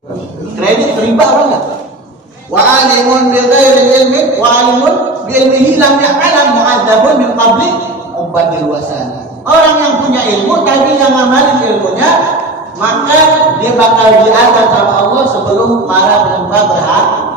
Kredit riba apa enggak? Wa alimun bi ghairi ilmin wa alimun bi ilmihi lam ya'lam mu'adzabun min qabli ubadil wasana. Orang yang punya ilmu tapi yang ngamalin ilmunya, maka dia bakal diazab sama Allah sebelum para penyembah berhak.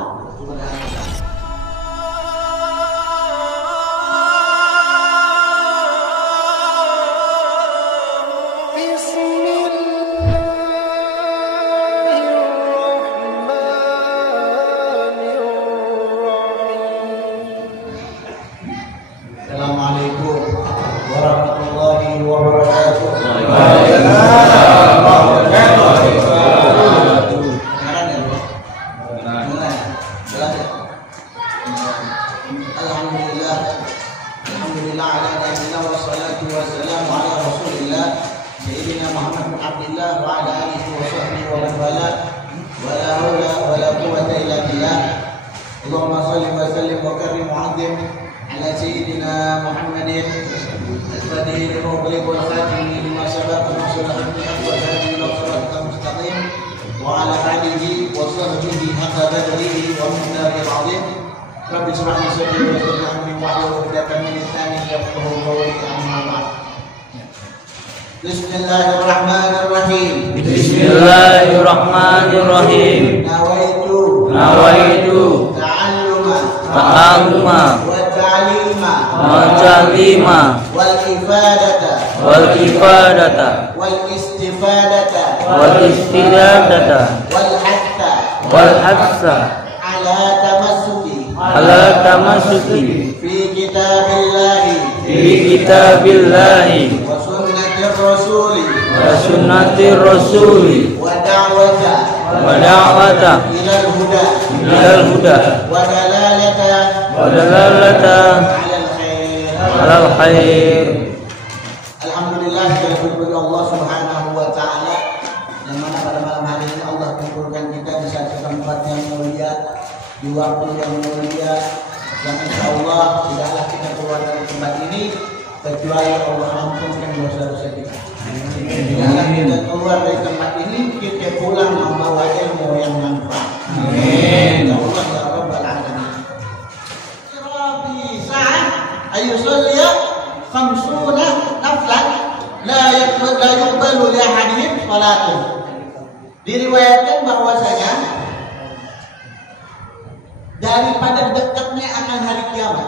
Bismillahirrahmanirrahim. Bismillahirrahmanirrahim. Nawaitu ta'alluma wa ta'lima wal ifadata wal istifadata wal hatta ala tamassuki fi kitabillahi wa sunnatir rasuli wa da'wata ilal huda wa dalalata alal khair. Alhamdulillah, kita bersyukur Allah Subhanahu wa taala yang mana pada malam hari ini Allah kumpulkan kita di satu tempat yang mulia, di waktu yang mulia, yang insyaallah tidaklah kita keluar dari tempat ini kecuali Allah ampunkan dosa-dosa kita. Tidaklah kita keluar dari tempat ini kita pulang membawa ilmu yang manfaat. Amin. Ya Allah ya Rabbal alamin. Sirabi sa'ah ayusalliya 50 naflan la yuqbalu li ahadihim salatun. Diriwayatkan bahwasanya daripada dekatnya akan hari kiamat,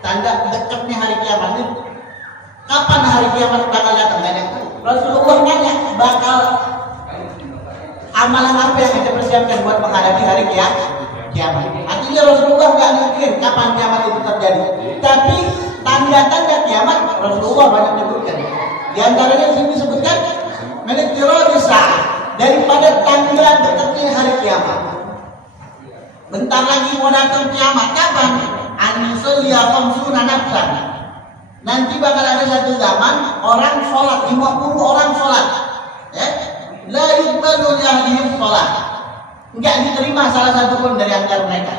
tanda dekatnya hari kiamat ini, kapan hari kiamat bakal datang? Rasulullah nanya, bakal amalan apa yang kita persiapkan buat menghadapi hari kiamat? Artinya Rasulullah nggak mikir kapan kiamat itu terjadi, tapi tanda-tanda kiamat Rasulullah banyak menyebutkan. Di antaranya sini disebutkan menitiraisa, daripada tanda dekatnya hari kiamat. Bentar lagi mau datang kiamat, kapan? Anisulya khamsuna nafsan. Nanti bakal ada satu zaman orang sholat, 50 orang sholat, la yuqbalu lahum sholat, enggak diterima salah satu pun dari antara mereka.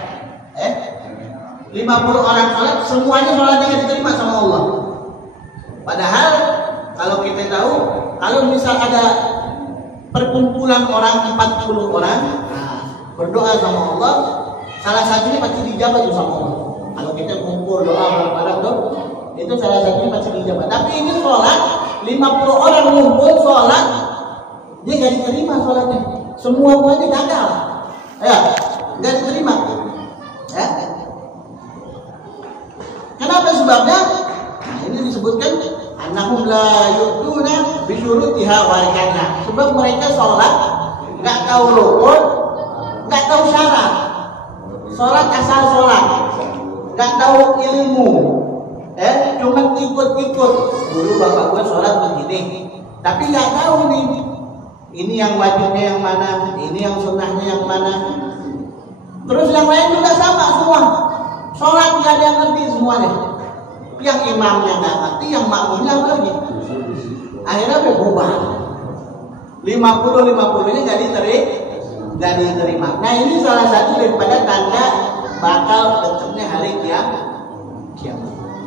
50 orang sholat, semuanya sholatnya enggak diterima sama Allah. Padahal kalau kita tahu, kalau misal ada perkumpulan orang 40 orang berdoa sama Allah, salah satunya pasti dijawab itu sama Allah. Kalau kita kumpul doa bareng-bareng tuh, itu salah satunya pasti dijawab. Tapi ini sholat, 50 orang ngumpul sholat, dia nggak diterima sholatnya. Semuanya gagal, nggak diterima. Kenapa sebabnya? Nah, ini disebutkan annahum la yu'tuna bi syurutiha wa arkanha. Sebab mereka sholat nggak tahu rukun, nggak tahu syarat. Sholat asal sholat, nggak tahu ilmu, cuma ikut-ikut. Dulu bapak gue sholat begini, tapi nggak tahu nih, ini yang wajibnya yang mana, ini yang sunnahnya yang mana. Terus yang lain juga sama semua, sholat nggak ada yang ngerti semuanya. Yang imamnya nggak ngerti, yang makmumnya apa lagi? Akhirnya berubah. 50 ini nggak diterima. Nah, ini salah satu daripada tanda bakal dekatnya hari kiamat.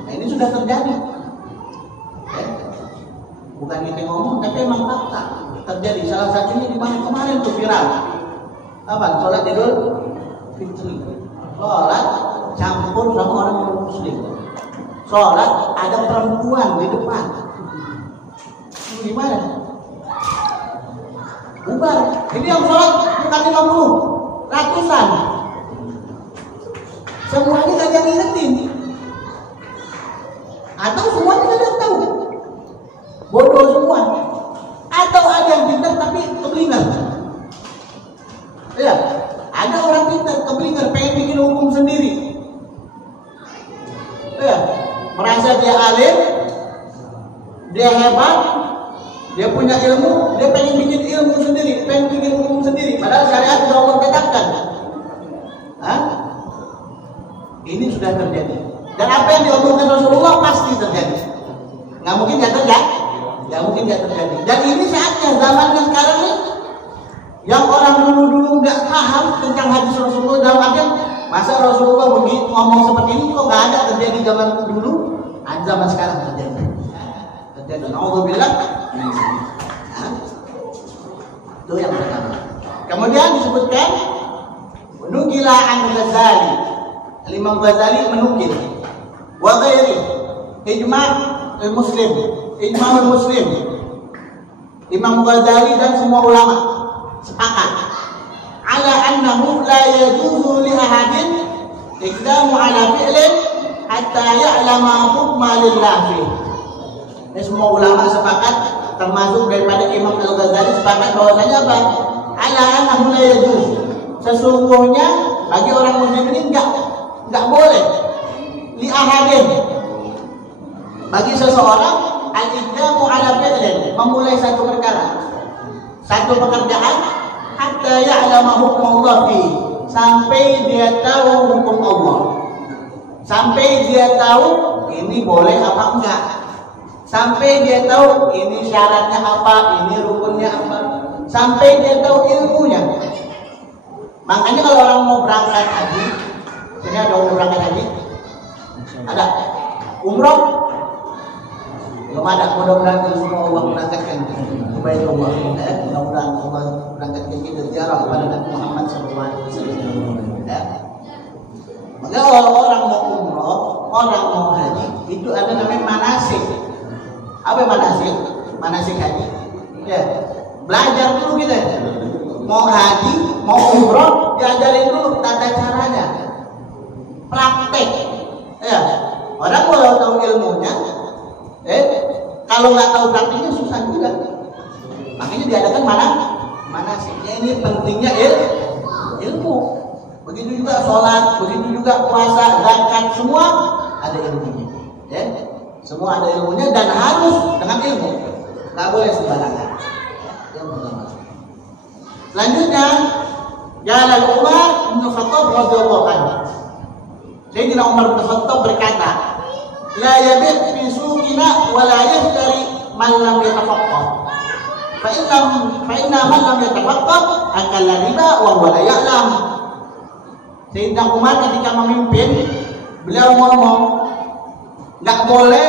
Nah, ini sudah terjadi. Bukan kita ngomong, tapi emang fakta. terjadi. Salah satunya di mana kemarin tuh viral. Apa? Sholat Idul Fitri. Sholat campur sama orang non-muslim. Sholat ada perempuan di depan. Gimana? Bubar. Ini yang sholat bukan 50, ratusan. Semuanya gak ada ngingetin. Atau semuanya gak tahu. Bodoh semua. Atau ada yang pintar tapi keblinger. Ya, ada orang pintar keblinger pengen bikin hukum sendiri. Ya, merasa dia alim, dia hebat, dia punya ilmu, dia pengen bikin ilmu sendiri, pengen bikin hukum sendiri. Padahal syariat sudah Allah tetapkan. Hah? Ini sudah terjadi. Dan apa yang diomongkan Rasulullah pasti terjadi. Nggak mungkin nggak terjadi. Nggak mungkin nggak terjadi. Dan ini saatnya zaman yang sekarang nih, yang orang dulu nggak paham tentang hadis Rasulullah dalam artian masa Rasulullah begitu ngomong seperti ini kok nggak ada terjadi zaman dulu, ada zaman sekarang terjadi. Terjadi. Alhamdulillah. Itu yang pertama. Kemudian disebutkan nukila an Ghazali. Imam Ghazali menukil wa ghairi ijma' al-muslim, ijma' al-muslim. Imam Ghazali dan semua ulama sepakat ala annahu la yajuzu li ahadin iqdamu ala fi'lin hatta ya'lama hukma lillahi. Ini semua ulama sepakat termasuk daripada Imam Al-Ghazali sepakat bahwasanya apa? Ala annahu la yajuz. Sesungguhnya bagi orang muslim ini enggak boleh li ahadin bagi seseorang al-iqdamu ala fi'lin memulai satu perkara, satu pekerjaan hatta ya'lama hukmallah fi, sampai dia tahu hukum Allah, sampai dia tahu ini boleh apa enggak, sampai dia tahu ini syaratnya apa, ini rukunnya apa, sampai dia tahu ilmunya. Makanya kalau orang mau berangkat haji, ini ada umroh berangkat haji, ada umroh belum ada, mudah-mudahan semua Allah berangkatkan kepada Allah. Mudah-mudahan Allah berangkatkan kita ziarah kepada Nabi Muhammad SAW. Maka orang mau umroh, orang mau haji, itu ada namanya manasik. Apa manasik? Manasik haji. Ya, belajar dulu kita. Mau haji, mau umroh, diajarin dulu tata caranya. Praktek. Ya, orang kalau tahu ilmunya, kalau nggak tahu praktiknya susah juga. Makanya diadakan manasiknya. Ini pentingnya ilmu. Begitu juga sholat, begitu juga puasa, zakat, semua ada ilmunya. Ya, semua ada ilmunya dan harus dengan ilmu. Nggak boleh sembarangan. Yang pertama. Selanjutnya, Jalan Umar bin Khattab radhiyallahu anhu. Sayyidina Umar bin Khattab berkata, la yabi' fi suqina wa la yashtari man lam yatafaqqah. Fa inna man lam yatafaqqah akala riba wa huwa la ya'lam. Sayyidina Umar ketika memimpin, beliau ngomong, enggak boleh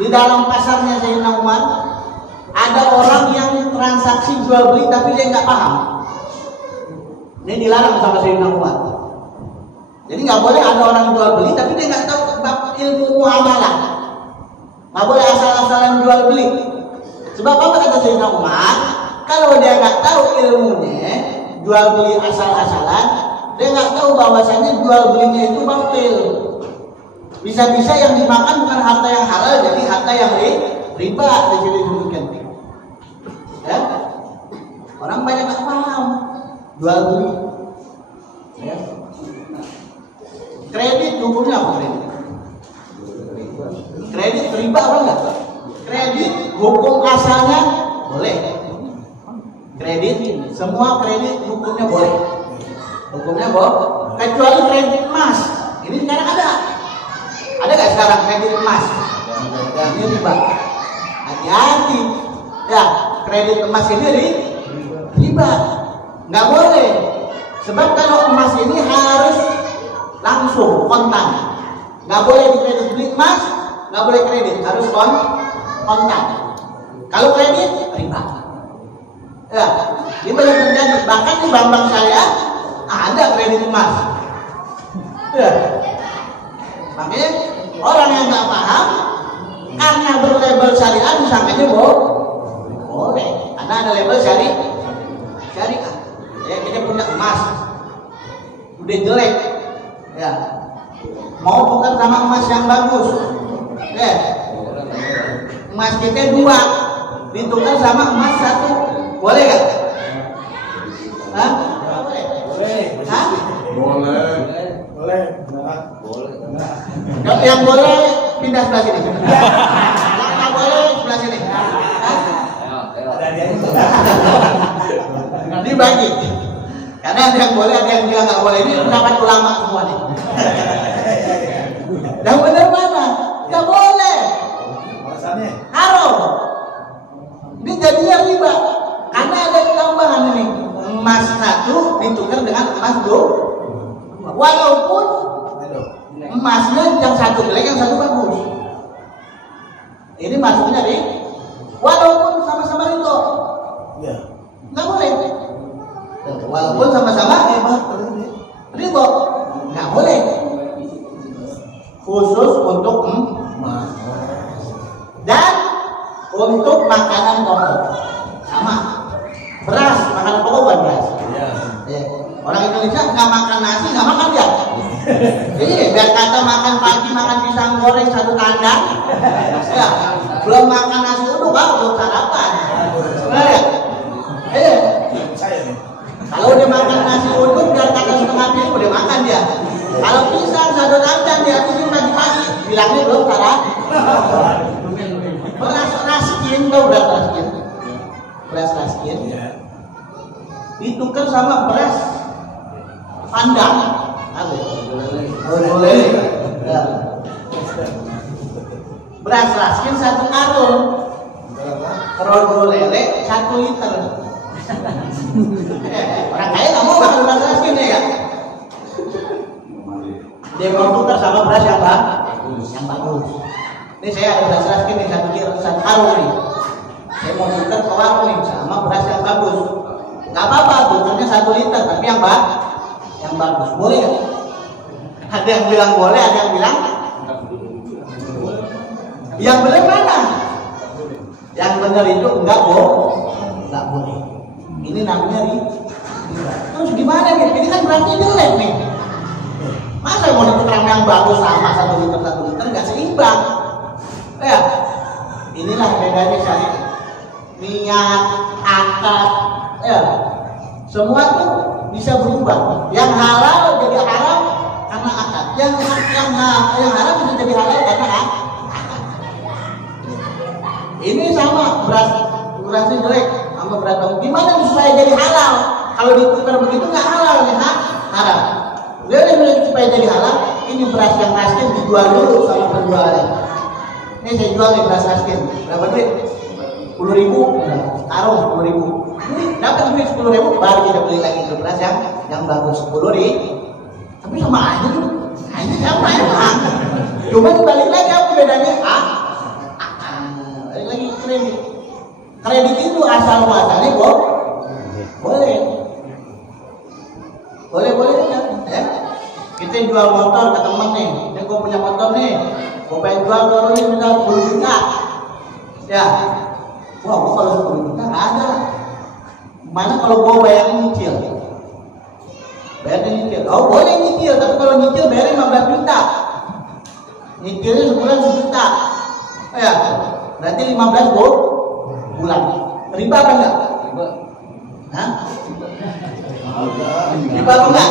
di dalam pasarnya Sayyidina Umar ada orang yang transaksi jual beli tapi dia enggak paham. Ini dilarang sama Sayyidina Umar. Jadi nggak boleh ada orang jual beli tapi dia nggak tahu ilmu muamalah. Nggak boleh asal-asalan jual beli. Sebab apa kata Sayyidina Umar? Kalau dia nggak tahu ilmunya, jual beli asal-asalan, dia nggak tahu bahwasanya jual belinya itu batil. Bisa-bisa yang dimakan bukan harta yang halal, jadi harta yang riba. Di sini disebutkan. Ya? Orang banyak nggak paham jual beli. Ya? Kredit hukumnya apa kredit? Kredit riba apa enggak? Kredit hukum asalnya boleh. Kredit semua kredit hukumnya boleh. Hukumnya boleh. Kecuali kredit emas. Ini sekarang ada. Ada nggak sekarang kredit emas? Dan ini riba. Hati-hati. Ya, kredit emas ini riba. Nggak boleh. Sebab kalau emas ini harus langsung kontan, nggak boleh di kredit beli emas, nggak boleh kredit, harus kontan. Kalau kredit riba. Ya, ini banyak terjadi. Bahkan di bank-bank syariah ada kredit emas. Ya. Makanya orang yang nggak paham karena berlabel syariah disangkanya boleh. Karena ada label syariah. Ya, kita punya emas. Udah jelek. Ya. Mau bukan sama emas yang bagus. Ya. Emas kita 2 ditukar sama emas 1. Boleh gak? Hah? Boleh. Hah? Boleh. Kalau yang boleh pindah sebelah sini. Yang nggak boleh sebelah sini. Dibagi. Karena ada yang boleh, ada yang bilang nggak boleh. Ini pendapat ulama semua nih. Yang benar mana? Nggak boleh. Alasannya? Haram. Ini jadinya riba. Karena ada tambahan ini. Emas 1 ditukar dengan emas 2. Walaupun emasnya yang 1 jelek, yang 1 bagus. Ini maksudnya nih, walaupun sama-sama itu, nggak boleh. Walaupun sama-sama riba, nggak boleh. Khusus untuk emas dan untuk makanan pokok sama. Beras, makanan pokok bukan beras. Ya. Orang Indonesia nggak makan nasi, nggak makan dia. Jadi biar kata makan pagi makan pisang goreng 1 kandang, ya, belum makan nasi uduk, belum sarapan. Ya. Kalau udah makan nasi uduk, biar kata setengah piring udah makan dia. Kalau pisang 1 kandang dia habisin pagi-pagi, bilangnya belum sarapan. Beras raskin, tau beras raskin? Beras raskin ditukar sama beras pandang. Boleh. Ya. Beras raskin 1 karung. Rodo lele 1 liter. Orang kaya nggak mau makan beras raskin ya. Dia mau tukar sama beras yang bagus. Ini saya ada beras raskin nih 1 karung nih. Saya mau tukar ke warung nih sama beras yang bagus. Nggak apa-apa, tukarnya 1 liter, tapi yang bagus. Boleh nggak? Ada yang bilang boleh, ada yang bilang yang benar mana? Yang benar itu enggak boleh. Ini namanya riba. Terus gimana nih? Ini kan berarti jelek nih. Masa mau ditukar yang bagus sama 1 liter nggak seimbang? Ya, inilah bedanya syariat. Niat, akad, ya, semua tuh bisa berubah. Yang halal jadi haram karena akad. Yang haram bisa jadi halal karena akad. Ini sama berasnya jelek sama beras bagus. Gimana supaya jadi halal? Kalau ditukar begitu nggak halal nih, haram. Dia supaya jadi halal, ini beras yang raskin dijual dulu sama penjualnya. Ini saya jual nih beras raskin. Berapa duit? 10.000, taruh 10.000. Ini dapat duit 10.000, baru kita beli lagi ke beras yang bagus 10.000. Tapi sama aja tuh, ini sama emang. Cuma balik lagi apa bedanya? Balik lagi kredit. Kredit itu asal muasalnya boleh kan? Ya? Kita jual motor ke temen nih, ini gue punya motor nih, gue pengen jual kalau ini misal 10 juta. Ya, wah, gue kalau 10 juta nggak ada. Mana kalau gue bayarin nyicil? Oh boleh nyicil, tapi kalau nyicil bayarin 15 juta. Nyicilnya sebulan 1 juta. Ya, berarti 15 bulan. Riba apa enggak? Riba. Hah? Riba apa enggak?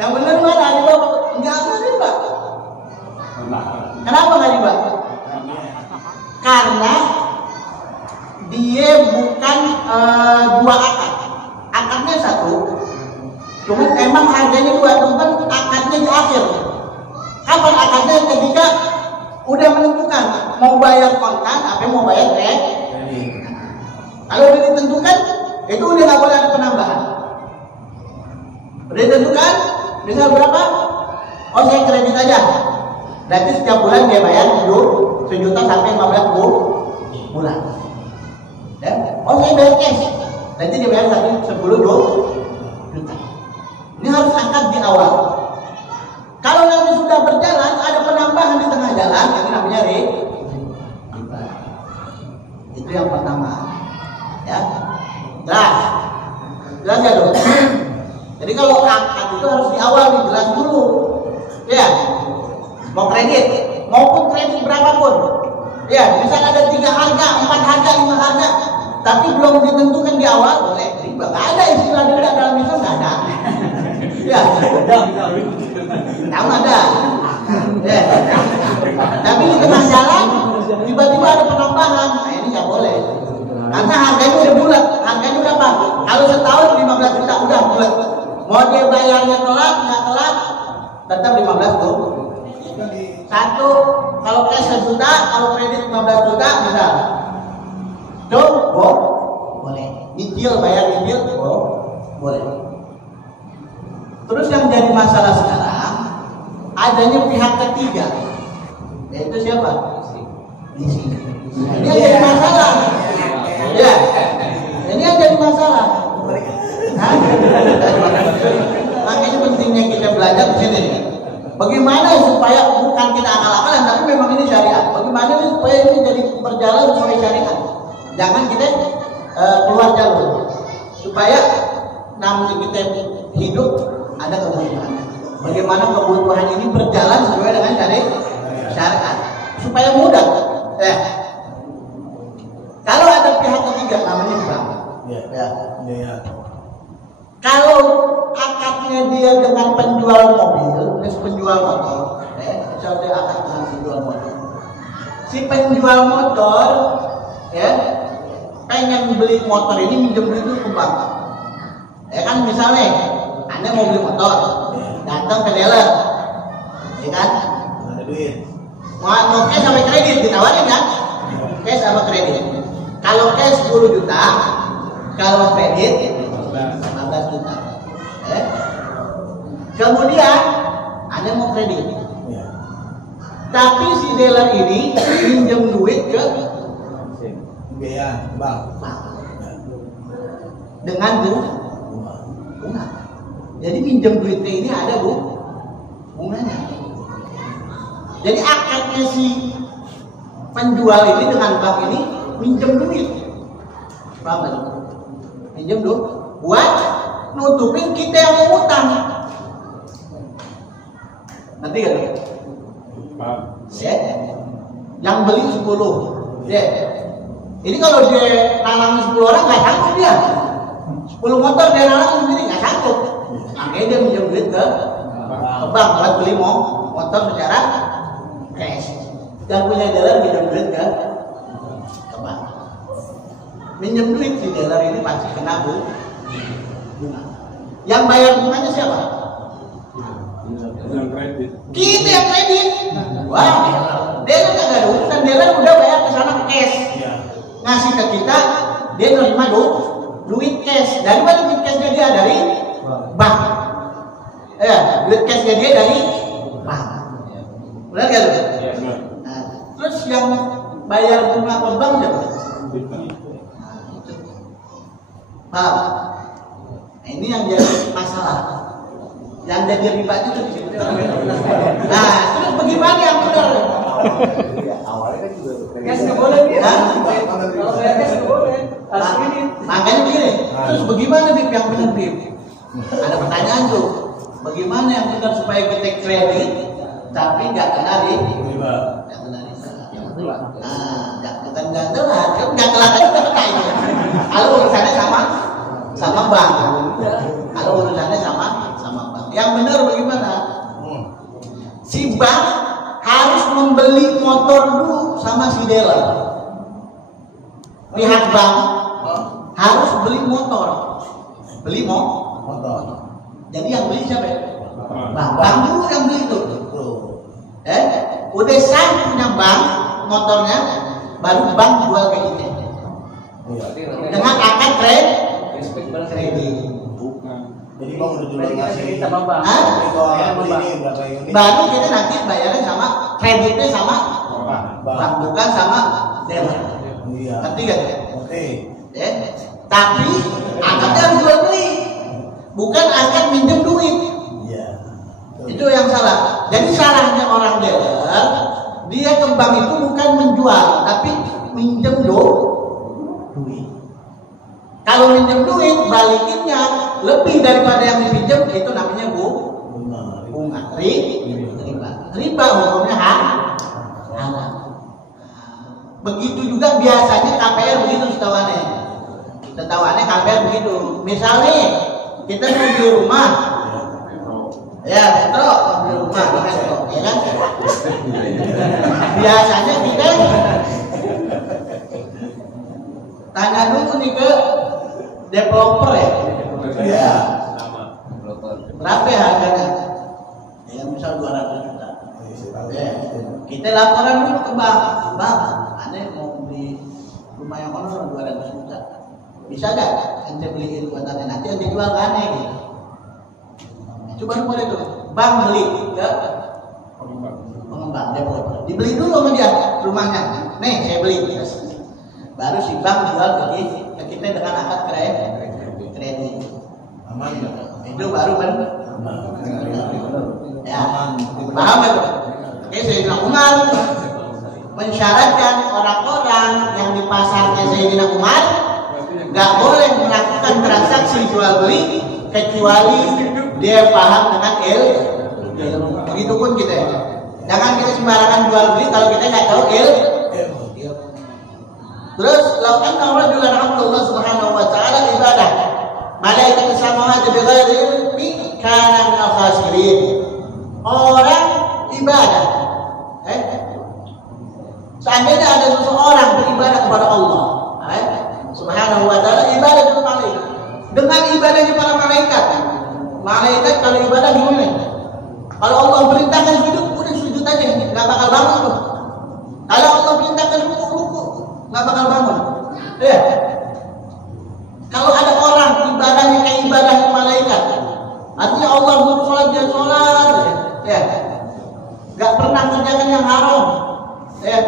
Yang benar mana? Riba apa? Enggak ada riba. Kenapa enggak riba? Karena dia bukan 2 akad. Akadnya 1. Cuma emang harganya 2, teman akadnya di akhir. Kapan akadnya? Ketika udah menentukan mau bayar kontan apa mau bayar kredit. Kalau udah ditentukan, itu udah nggak boleh ada penambahan. Udah ditentukan, misal berapa? Oh saya kredit aja. Berarti setiap bulan dia bayar 1 juta sampai 15 bulan. Ya? Oh saya bayar cash, nanti dia bayar 10 juta. Ini harus angkat di awal. Kalau nanti sudah berjalan, ada penambahan di tengah jalan, yang namanya riba. Itu yang pertama. Ya, jelas ya dong. Jadi kalau angkat itu harus di awal jelas dulu. Ya, mau kredit, maupun kredit berapapun. Ya, misalnya ada 3 harga, 4 harga, 5 harga, tapi belum ditentukan di awal, boleh riba. Gak ada istilah denda dalam Islam, gak ada. Ya, tahu ada. Ya. Tapi di tengah jalan tiba-tiba ada penambahan, nah ini nggak boleh. Karena harganya udah bulat, harganya berapa? Kalau setahun 15 juta udah bulat. Mau dia bayarnya telat, nggak telat, tetap 15 tuh. Satu, kalau cash 1 juta, kalau kredit 15 juta bisa. Tuh, boleh. Nyicil, bayar nyicil, boleh. Terus yang jadi masalah sekarang adanya pihak ketiga, yaitu siapa? Leasing. Ini yang jadi masalah. Ya, ini yang jadi masalah. Makanya pentingnya kita belajar di sini. Bagaimana supaya bukan kita akal-akalan, tapi memang ini syariat. Bagaimana supaya ini jadi berjalan sesuai syariat. Jangan kita keluar jalur. Supaya namanya kita hidup ada kebutuhan. Bagaimana kebutuhan ini berjalan sesuai dengan syariat supaya mudah. Kalau ada pihak ketiga namanya bank. Ya. Kalau akadnya dia dengan penjual mobil, penjual motor, misalnya dia akad dengan penjual motor. Si penjual motor, pengen beli motor ini minjem duit ke bank. Kan misalnya Anda mau beli motor, datang ke dealer, ya kan? Ada duit. Mau cash sampai kredit ditawarin kan? Cash sama kredit. Kalau cash 10 juta, kalau kredit 15 juta. Kemudian Anda mau kredit, tapi si dealer ini pinjam duit ke bank dengan bunga. Jadi pinjam duitnya ini ada bunganya. Jadi akadnya si penjual ini dengan bank ini pinjam duit. Paham gak? Pinjam duit buat nutupin kita yang mau utang. Nanti kan? Paham. Yang beli 10. Ini kalau dia nanam 10 orang nggak sanggup dia. 10 motor dia nanam sendiri nggak sanggup. Makanya dia minjem duit ke bank buat beli motor secara cash. Dan punya dealer minjem duit ke bank. Minjem duit si dealer ini pasti kena bunga. Yang bayar bunganya siapa? Kita yang kredit. Wah, dealer nggak ada urusan, dealer udah bayar ke sana cash. Ngasih ke kita, dia nerima duit cash. Dari mana duit cashnya dia? Dari bank. Duit cashnya dia dari bank. Benar gak? Nah, terus yang bayar bunga ke bank siapa? Paham? Nah, ini yang jadi masalah. Yang jadi riba itu di situ. Nah, terus bagaimana yang benar? Awalnya kan juga cash nggak boleh ya. Kalau saya cash nggak boleh. Makanya begini. Terus bagaimana Bib yang benar Bib? Ada pertanyaan tuh. Bagaimana yang benar supaya kita kredit tapi nggak kena riba? Nggak kena riba. Nggak telat. Nggak telat aja udah kena itu. Kalau urusannya sama bank. Kalau urusannya sama bank. Yang benar bagaimana? Si bank harus membeli motor dulu sama si dealer. Pihak bank harus beli motor. Beli motor. Jadi yang beli siapa? Bank dulu yang beli itu. Udah sah punya bank motornya, baru bank jual ke kita. Dengan akad kredit. Jadi bang udah jual ngasih baru kita nanti bayarnya sama kreditnya sama bank, bukan sama dealer. Iya. Ngerti gak? Oke. Tapi akadnya harus jual beli, bukan akad minjem duit. Iya. Itu yang salah. Jadi salahnya orang dealer, dia ke bank itu bukan menjual, tapi minjem duit. Kalau minjem duit, balikinnya lebih daripada yang dipinjam, itu namanya bunga. Riba hukumnya haram. Begitu juga biasanya KPR begitu setahuannya. Setahuannya KPR begitu. Misalnya kita mau beli rumah, ya metro beli rumah di metro, ya kan? Biasanya kita tanya dulu nih ke developer ya. Iya. Berapa ya harganya? Ya misal 200 juta. Ya. Kita laporan dulu ke bank. Bang, aneh mau beli rumah yang kono 200 juta. Bisa gak ente beliin buat aneh, nanti ente jual ke aneh gitu. Coba boleh tuh. Bank beli ke pengembang developer. Dibeli dulu sama dia rumahnya. Nih saya beli. Baru si bank jual ke kita dengan akad kredit. Aman ya. Itu baru kan? Ya, paham itu? Oke, Sayyidina Umar mensyaratkan orang-orang yang di pasarnya Sayyidina Umar nggak boleh melakukan transaksi jual beli kecuali dia paham dengan ilmu. Begitupun kita ya. Jangan kita sembarangan jual beli kalau kita nggak tahu ilmu. Terus lakukan rajulan Allah Subhanahu wa taala ibadah. Malaikat samawati bighairi ilmi kana minal khasirin. Orang ibadah. Seandainya ada seseorang beribadah kepada Allah, Subhanahu wa taala, ibadah itu malaikat. Dengan ibadahnya para malaikat. Malaikat kalau ibadah gimana? Kalau Allah perintahkan sujud, udah sujud aja, nggak bakal bangun tuh. Kalau Allah perintahkan ruku, nggak bakal bangun. Ya. Kalau ada orang ibadahnya kayak ibadah malaikat, artinya Allah suruh sholat dia sholat, ya. Nggak pernah mengerjakan yang haram, ya.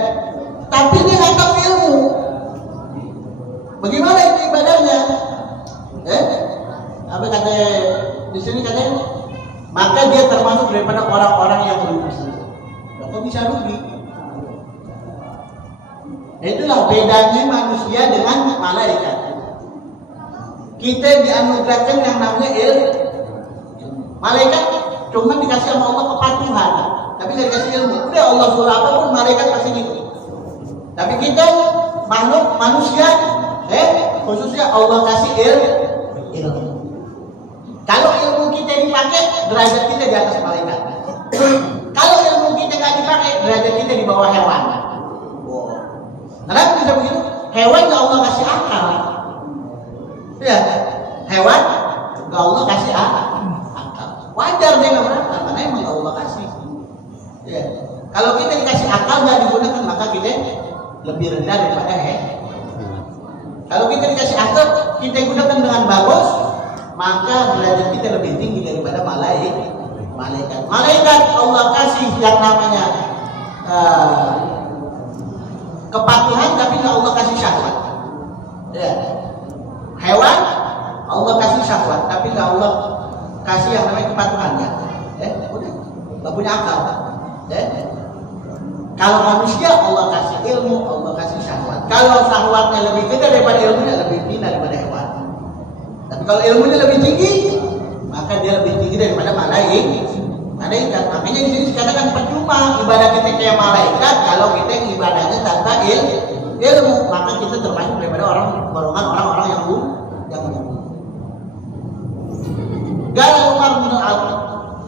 Tapi dia nggak tahu ilmu. Bagaimana itu ibadahnya? Apa kata di sini katanya? Maka dia termasuk daripada orang-orang yang rugi. Kok bisa rugi? Itulah bedanya manusia dengan malaikat. Kita dianugerahkan yang namanya ilmu. Malaikat cuma dikasih sama Allah kepatuhan, tapi nggak dikasih ilmu. Udah Allah suruh apapun malaikat pasti gitu. Tapi kita makhluk manusia, khususnya Allah kasih ilmu. Kalau ilmu kita dipakai, derajat kita di atas malaikat. Kalau ilmu kita nggak dipakai, derajat kita di bawah hewan. Kenapa bisa begitu? Hewan nggak Allah kasih akal. Ya, hewan nggak Allah kasih akal. Wajar dia nggak berakal, karena emang Allah kasih. Ya. Kalau kita dikasih akal nggak digunakan, maka kita lebih rendah daripada Kalau kita dikasih akal, kita gunakan dengan bagus, maka derajat kita lebih tinggi daripada malaikat. Malaikat Allah kasih yang namanya kepatuhan, tapi nggak Allah kasih syahwat. Ya. Hewan Allah kasih syahwat, tapi nggak Allah kasih yang namanya kepatuhan. Udah, nggak punya akal. Kalau manusia Allah kasih ilmu, Allah kasih syahwat. Kalau syahwatnya lebih gede daripada ilmunya, lebih hina daripada hewan. Tapi kalau ilmunya lebih tinggi, maka dia lebih tinggi daripada malaikat. Makanya di sini dikatakan percuma ibadah kita kayak malaikat kalau kita ibadahnya tanpa ilmu, maka kita termasuk daripada golongan orang-orang yang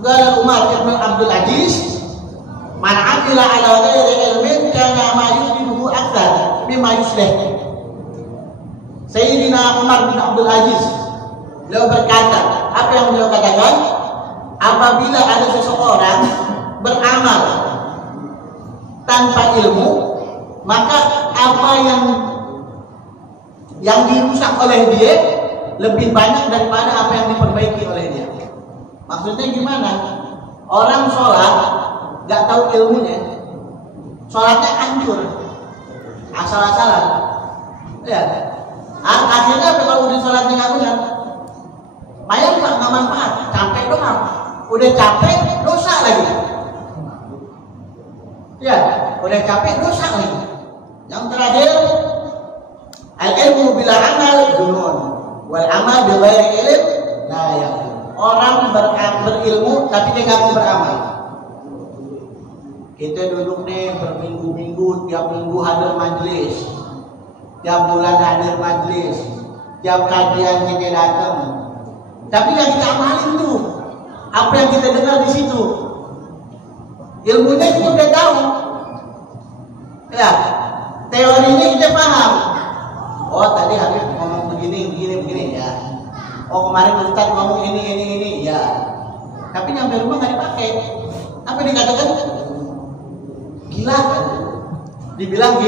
Gala Umar bin Abdul Aziz, man amila ala ghairi ilmin kana ma yusbihu akthar mimma yuslih. Sayyidina Umar bin Abdul Aziz, beliau berkata, apa yang beliau katakan? Apabila ada seseorang beramal tanpa ilmu, maka apa yang dirusak oleh dia lebih banyak daripada apa yang diperbaiki oleh dia. Maksudnya gimana? Orang sholat gak tahu ilmunya, sholatnya hancur, asal-asalan. Ya. Akhirnya kalau udah sholat nggak benar, bayar nggak manfaat, capek doang. Udah capek dosa lagi. Ya, udah capek dosa lagi. Yang terakhir, al-ilmu bila amal junun, wal amal bila ilm la yakun. Orang berilmu tapi dia nggak mau beramal. Kita duduk nih berminggu-minggu, tiap minggu hadir majelis, tiap bulan hadir majelis, tiap kajian kita datang. Tapi yang kita amalin tuh apa yang kita dengar di situ. Ilmunya kita udah tahu, ya. Teorinya kita paham. Oh tadi Habib ngomong begini ya. Oh kemarin Ustaz ngomong ini ya. Tapi nyampe rumah nggak dipakai. Apa dikatakan? Gila kan? Dibilang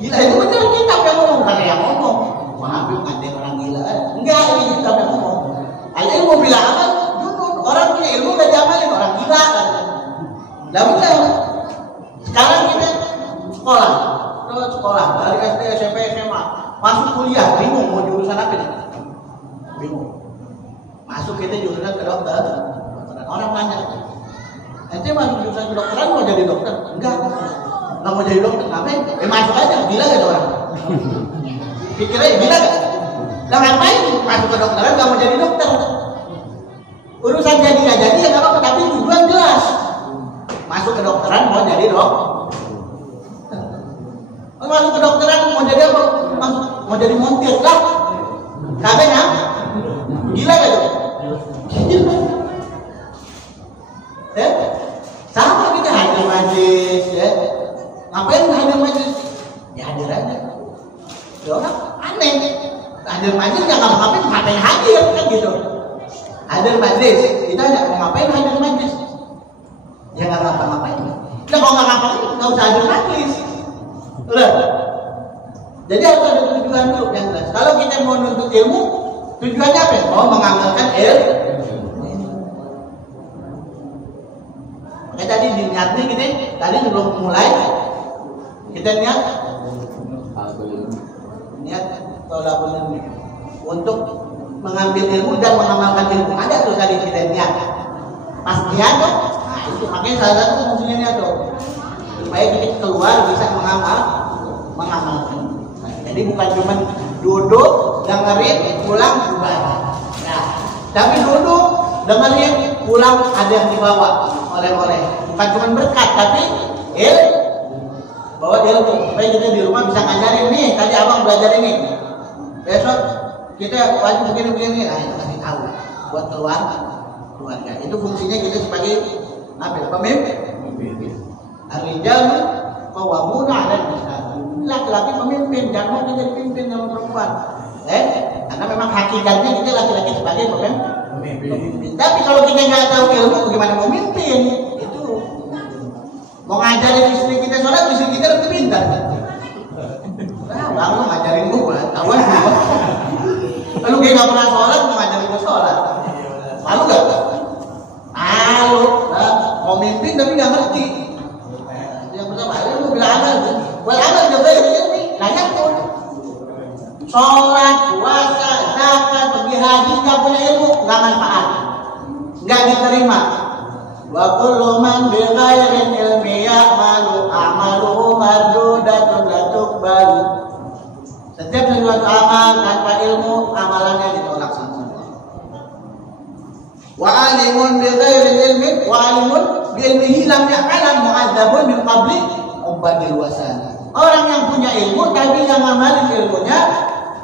gila itu benar kita yang ngomong, bukan yang ngomong. Wah Habib ngatain orang gila. Enggak, ini kita yang ngomong. Ilmu bila amal, orang punya ilmu nggak diamalin, orang gila kan? Lah benar. Sekarang kita sekolah dari SD, SMP, SMA, masuk kuliah, bingung mau jurusan apa nih? Bingung. Masuk kita jurusan ke dokter. Orang nanya, ente masuk jurusan kedokteran mau jadi dokter? Enggak mau jadi dokter. Ngapain? Masuk aja, gila gak orang? Pikirnya gila gak? Lah ngapain masuk ke dokteran gak mau jadi dokter? Urusan jadi gak jadi ya gak apa-apa, tapi tujuan jelas. Masuk ke dokteran mau jadi dokter. Masuk ke dokteran mau jadi apa? Mau jadi montir lah. Katanya gila gak tuh? Gila. Sama kita hadir majlis ya. Ngapain hadir majlis? Ya hadir aja. Ya orang aneh. Hadir majlis ya ngapain hadir kan gitu. Hadir majlis kita aja ngapain hadir majlis? Ya nggak ngapa-ngapain. Nah kalau nggak ngapain nggak usah hadir majlis. Udah. Jadi harus ada tujuan dulu yang jelas. Kalau kita mau nuntut ilmu, tujuannya apa? Mau mengamalkan ilmu. Makanya tadi niatnya kita tadi sebelum mulai kita niat tolabul ilmi untuk mengambil ilmu dan mengamalkan ilmu. Ada tuh tadi kita niat. Pas niat tuh, nah itu makanya salah satu fungsinya niat tuh. Supaya kita keluar bisa mengamalkan. Nah, jadi bukan cuma duduk, dengerin, pulang ibadah. Nah, tapi duduk, dengerin, pulang ada yang dibawa oleh-oleh. Bukan cuma berkat, tapi bawa ilmu. Supaya kita di rumah bisa ngajarin nih. Tadi abang belajar ini. Besok kita wajib begini. Nah itu kasih tahu buat keluarga. Itu fungsinya kita sebagai pemimpin. Ar-rijal qawwamuna 'alan nisa. Laki-laki pemimpin, jangan kita jadi pimpin sama perempuan. Karena memang hakikatnya kita laki-laki sebagai pemimpin. Tapi kalau kita nggak tahu ilmu, bagaimana mau mimpin? Itu mau ngajarin istri kita sholat, istri kita lebih pintar. Bang, lu ngajarin gue, tahu kan? Lu kayak nggak pernah sholat, mau ngajarin gue sholat. Malu nggak? Malu. Mau mimpin tapi nggak ngerti. Lu bilang amal juga ini banyak pun sholat, puasa, zakat, pergi haji nggak punya ilmu nggak manfaat, nggak diterima. Wa kullu man bi ghairi ilmi ya'malu amaluhu mardudatun la tuqbalu. Setiap sesuatu amal tanpa ilmu amalannya ditolak semua. Wa alimun bi ghairi ilmi wa alimun bi ilmihi lam ya'lam mu'adzabun min qabli ubadil wasana. Orang yang punya ilmu tapi yang ngamalin ilmunya,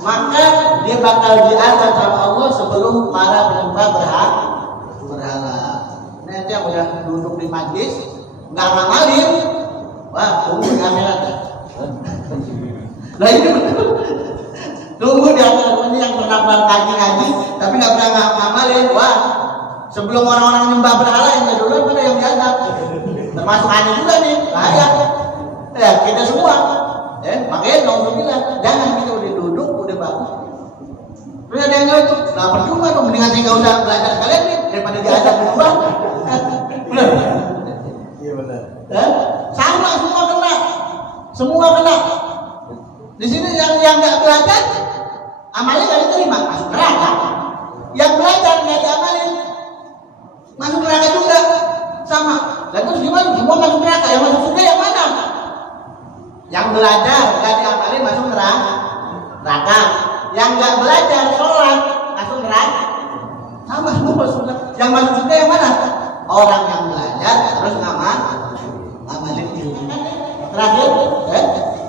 maka dia bakal diazab sama Allah sebelum para penyembah berhala. Nanti yang udah duduk di majlis nggak ngamalin, wah tunggu di akhirat. Nah ini betul. Tunggu di akhirat. Ini yang pernah ngaji tapi nggak pernah ngamalin, wah sebelum orang-orang nyembah berhala yang duluan pada yang diazab. Termasuk aneh juga nih, layak. Ya kita semua, makanya alhamdulillah jangan kita udah duduk udah bagus. Terus ada yang nyeletuk, nah percuma dong, mendingan saya nggak usah belajar sekalian nih daripada diajak berdua. Benar? Iya benar. Sama semua kena. Di sini yang nggak belajar amalnya nggak diterima, masuk neraka. Yang belajar nggak diamalin, masuk neraka juga, sama. Dan terus gimana? Semua masuk neraka, yang masuk surga yang mana? Yang belajar nggak diamalin masuk neraka. Yang nggak belajar sholat masuk neraka. Sama semua masuk neraka. Yang masuk surga yang mana? Orang yang belajar terus ngamalin ilmu. Terakhir,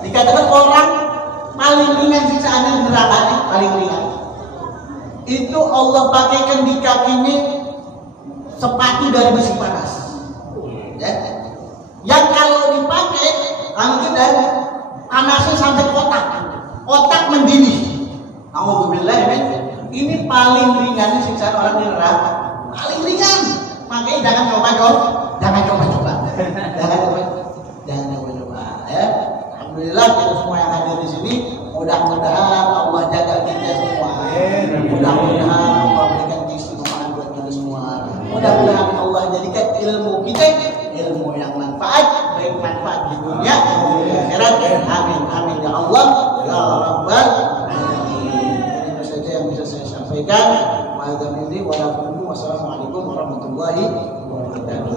dikatakan orang paling ringan siksaannya di neraka, paling ringan. Itu Allah pakaikan di kakinya sepatu dari besi panas. Ya. Yang kalau dipakai langsung dari panasnya sampai otak mendidih. Alhamdulillah, ini paling ringan siksaan orang di neraka, paling ringan. Makanya jangan coba-coba. Jangan coba-coba. Ya. Alhamdulillah kita semua yang hadir di sini, mudah-mudahan Allah jaga kita semua. Mudah-mudahan Allah berikan keistimewaan buat kita semua. Mudah-mudahan Allah jadikan ilmu kita ilmu yang manfaat, baik manfaat di dunia maupun di akhirat. Amin amin ya Allah ya Rabbal alamin. Ini saja yang bisa saya sampaikan. Wassalamualaikum warahmatullahi wabarakatuh.